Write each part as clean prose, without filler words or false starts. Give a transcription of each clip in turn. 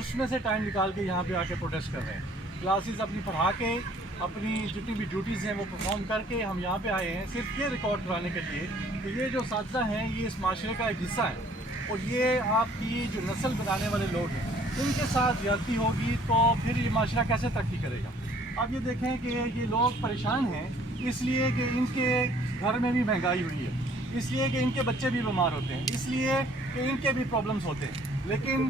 اس میں سے ٹائم نکال کے یہاں پہ آ کے پروٹیسٹ کر رہے ہیں. کلاسز اپنی پڑھا کے اپنی جتنی بھی ڈیوٹیز ہیں وہ پرفارم کر کے ہم یہاں پہ آئے ہیں صرف یہ ریکارڈ کرانے کے لیے کہ یہ جو اساتذہ ہیں یہ اس معاشرے کا ایک حصہ ہے اور یہ آپ کی جو نسل بنانے والے لوگ ہیں ان کے ساتھ زیادتی ہوگی تو پھر یہ معاشرہ کیسے ترقی کرے گا. آپ یہ دیکھیں کہ یہ لوگ پریشان ہیں اس لیے کہ ان کے گھر میں بھی مہنگائی ہوئی ہے, اس لیے کہ ان کے بچے بھی بیمار ہوتے ہیں, اس لیے کہ ان کے بھی پرابلمس ہوتے ہیں. لیکن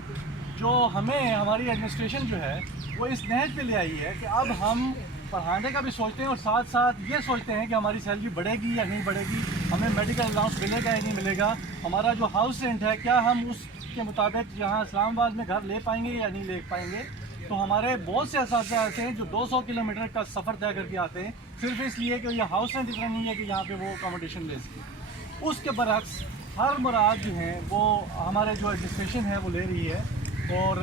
جو ہماری ایڈمنسٹریشن جو ہے وہ اس نہج پہ لے آئی ہے کہ اب ہم پڑھانے کا بھی سوچتے ہیں اور ساتھ ساتھ یہ سوچتے ہیں کہ ہماری سیلری بڑھے گی یا نہیں بڑھے گی, ہمیں میڈیکل الاؤنس ملے گا یا نہیں ملے گا, ہمارا جو ہاؤس رینٹ ہے کیا ہم اس کے مطابق یہاں اسلام آباد میں گھر لے پائیں گے یا نہیں لے پائیں گے. تو ہمارے بہت سے اساتذہ ایسے ہیں جو 200 کلومیٹر کا سفر طے کر کے آتے ہیں صرف اس لیے کہ یہ ہاؤس رینٹ اتنا نہیں ہے کہ یہاں پہ وہ اکاموڈیشن لے سکے. اس کے برعکس ہر مراد جو ہیں وہ ہمارے جو ایڈمنسٹریشن ہے وہ لے رہی ہے اور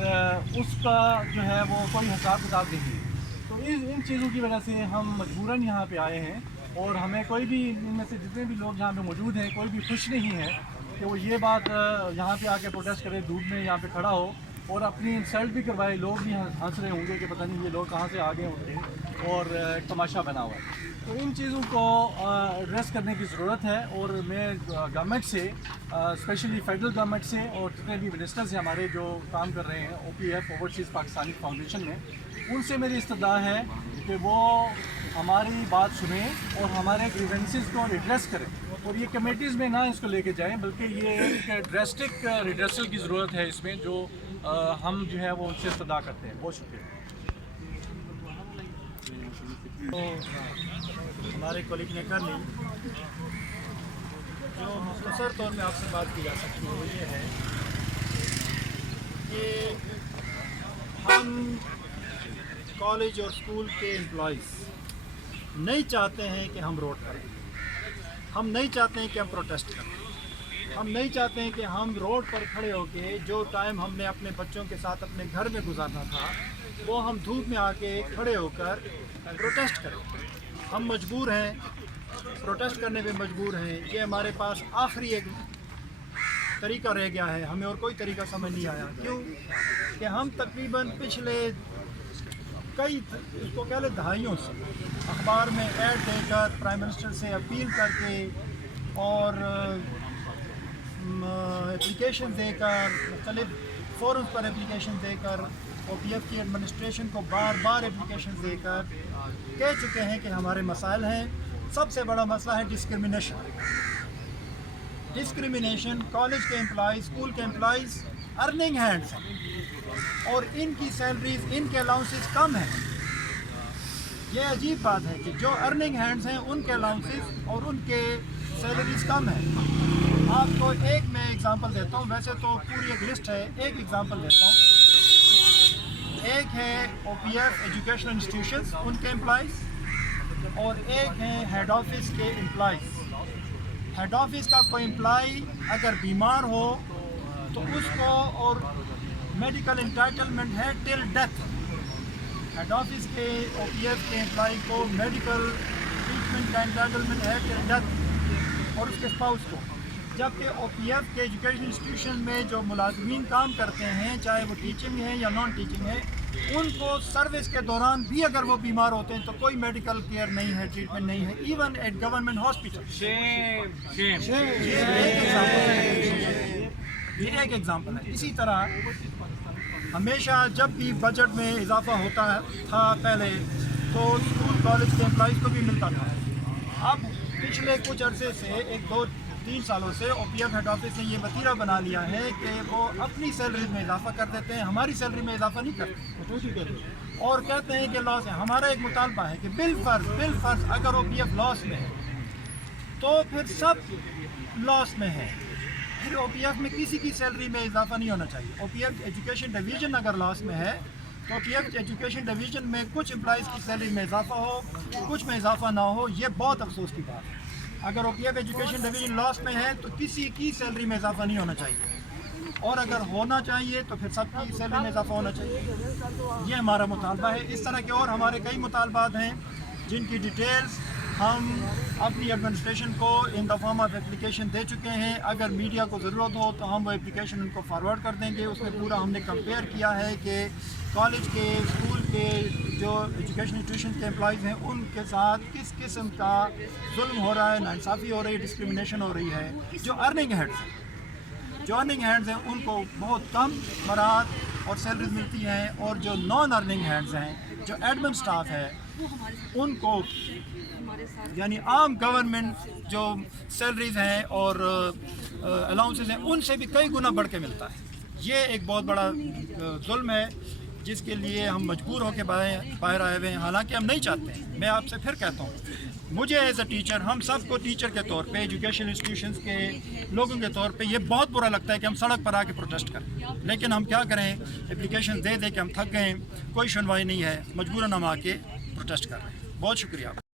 اس کا جو ہے وہ کوئی حساب کتاب نہیں ہے. تو ان چیزوں کی وجہ سے ہم مجبوراً یہاں پہ آئے ہیں اور ہمیں کوئی بھی ان میں سے جتنے بھی لوگ یہاں پہ موجود ہیں کوئی بھی خوش نہیں ہے کہ وہ یہ بات یہاں پہ آ کے پروٹیسٹ کرے, دھوپ میں یہاں پہ کھڑا ہو اور اپنی انسلٹ بھی کروائے. لوگ بھی ہنس رہے ہوں گے کہ پتہ نہیں یہ لوگ کہاں سے آ گئے ہوں گے اور ایک تماشا بنا ہوا ہے. تو ان چیزوں کو ایڈریس کرنے کی ضرورت ہے اور میں گورنمنٹ سے اسپیشلی فیڈرل گورنمنٹ سے اور جتنے بھی منسٹرز ہیں ہمارے جو کام کر رہے ہیں OPF اوورسیز پاکستانی فاؤنڈیشن میں, ان سے میری استدعا ہے کہ وہ ہماری بات سنیں اور ہمارے گریونسز کو ایڈریس کریں اور یہ کمیٹیز میں نہ اس کو لے کے جائیں بلکہ یہ ایک ڈریسٹک ریڈریسل کی ضرورت ہے اس میں جو ہم جو ہے وہ ان سے استدعا کرتے ہیں. بہت شکریہ. تو ہمارے کولیگ نے کر لی. جو مختصر طور پہ آپ سے بات کی جا سکتی ہے وہ یہ ہے کہ ہم کالج اور اسکول کے امپلائیز نہیں چاہتے ہیں کہ ہم روڈ پر آئیں, ہم نہیں چاہتے ہیں کہ ہم پروٹیسٹ کریں, ہم نہیں چاہتے ہیں کہ ہم روڈ پر کھڑے ہو کے جو ٹائم ہم نے اپنے بچوں کے ساتھ اپنے گھر میں گزارنا تھا وہ ہم دھوپ میں آ کے کھڑے ہو کر پروٹیسٹ کریں. ہم مجبور ہیں, پروٹیسٹ کرنے پہ مجبور ہیں. یہ ہمارے پاس آخری ایک طریقہ رہ گیا ہے, ہمیں اور کوئی طریقہ سمجھ نہیں آیا. کیوں کہ ہم تقریباً پچھلے کئی اس کو کہہ لیں دہائیوں سے اخبار میں ایڈ دے کر پرائم منسٹر سے اپیل کر کے اور اپلیکیشن دے کر مختلف فورمز پر اپلیکیشن دے کر OPF کی ایڈمنسٹریشن کو بار بار اپلیکیشن دے کر کہہ چکے ہیں کہ ہمارے مسائل ہیں. سب سے بڑا مسئلہ ہے ڈسکریمنیشن. کالج کے امپلائیز, اسکول کے امپلائیز ارننگ ہینڈز ہیں اور ان کی سیلریز, ان کے الاؤنسز کم ہیں. یہ عجیب بات ہے کہ جو ارننگ ہینڈز ہیں ان کے الاؤنسز اور ان کے سیلریز کم ہیں. آپ کو ایک میں ایگزامپل دیتا ہوں, ویسے تو پوری ایک لسٹ ہے, ایک ایگزامپل دیتا ہوں. ایک ہے OPF ایجوکیشنل انسٹیٹیوشنز ان کے امپلائیز اور ایک ہے ہیڈ آفس کے امپلائیز. ہیڈ آفس کا کوئی امپلائی اگر بیمار ہو تو اس کو اور میڈیکل انٹائٹلمنٹ ہے ٹل ڈیتھ. ہیڈ آفس کے OPF کے امپلائی کو میڈیکل ٹریٹمنٹ کا انٹائٹلمنٹ ہے ٹل ڈیتھ اور اس کے اسپاؤس کو. جبکہ OPF کے ایجوکیشن انسٹیٹیوشن میں جو ملازمین کام کرتے ہیں چاہے وہ ٹیچنگ ہے یا نان ٹیچنگ ہے, ان کو سروس کے دوران بھی اگر وہ بیمار ہوتے ہیں تو کوئی میڈیکل کیئر نہیں ہے, ٹریٹمنٹ نہیں ہے, ایون ایٹ گورنمنٹ ہاسپٹل. یہ ایک ایگزامپل ہے. اسی طرح ہمیشہ جب بھی بجٹ میں اضافہ ہوتا تھا پہلے تو اسکول کالج کے امپلائیز کو بھی ملتا تھا. اب پچھلے کچھ عرصے سے 1-2-3 سالوں سے OPF ہیڈ آفس نے یہ وتیرہ بنا لیا ہے کہ وہ اپنی سیلریز میں اضافہ کر دیتے ہیں, ہماری سیلری میں اضافہ نہیں کرتے اور کہتے ہیں کہ لاس ہے. ہمارا ایک مطالبہ ہے کہ بالفرض اگر OPF لاس میں ہے تو پھر سب لاس میں ہے. پھر OPF میں کسی کی سیلری میں اضافہ نہیں ہونا چاہیے. OPF ایجوکیشن ڈویژن اگر لاس میں ہے تو OPF ایجوکیشن ڈویژن میں کچھ امپلائیز کی سیلری میں اضافہ ہو, کچھ میں اضافہ نہ ہو, یہ بہت افسوس کی بات ہے. اگر OPF ایجوکیشن ڈویژن لاس میں ہے تو کسی کی سیلری میں اضافہ نہیں ہونا چاہیے اور اگر ہونا چاہیے تو پھر سب کی سیلری میں اضافہ ہونا چاہیے. یہ ہمارا مطالبہ ہے. اس طرح کے اور ہمارے کئی مطالبات ہیں جن کی ڈیٹیلز ہم اپنی ایڈمنسٹریشن کو ان دا فارم آف اپلیکیشن دے چکے ہیں. اگر میڈیا کو ضرورت ہو تو ہم وہ اپلیکیشن ان کو فارورڈ کر دیں گے. اس میں پورا ہم نے کمپیئر کیا ہے کہ کالج کے اسکول کے جو ایجوکیشن انسٹیٹیوشن کے امپلائیز ہیں ان کے ساتھ کس قسم کا ظلم ہو رہا ہے, ناانصافی ہو رہی ہے, ڈسکریمنیشن ہو رہی ہے. جو ارننگ ہینڈز ہیں ان کو بہت کم مراحت اور سیلریز ملتی ہیں, اور جو نان ارننگ ہینڈز ہیں, جو ایڈمن سٹاف ہے, ان کو یعنی عام گورنمنٹ جو سیلریز ہیں اور الاؤنسز ہیں ان سے بھی کئی گنا بڑھ کے ملتا ہے. یہ ایک بہت بڑا ظلم ہے جس کے لیے ہم مجبور ہو کے باہر آئے ہوئے ہیں. حالانکہ ہم نہیں چاہتے. میں آپ سے پھر کہتا ہوں, مجھے ایز اے ٹیچر, ہم سب کو ٹیچر کے طور پہ, ایجوکیشن انسٹیٹیوشنز کے لوگوں کے طور پہ یہ بہت برا لگتا ہے کہ ہم سڑک پر آ کے پروٹیسٹ کریں. لیکن ہم کیا کریں, اپلیکیشن دے دے کے ہم تھک گئے, کوئی سنوائی نہیں ہے, مجبوراً ہم آ کے پروٹیسٹ کر رہے ہیں. بہت شکریہ.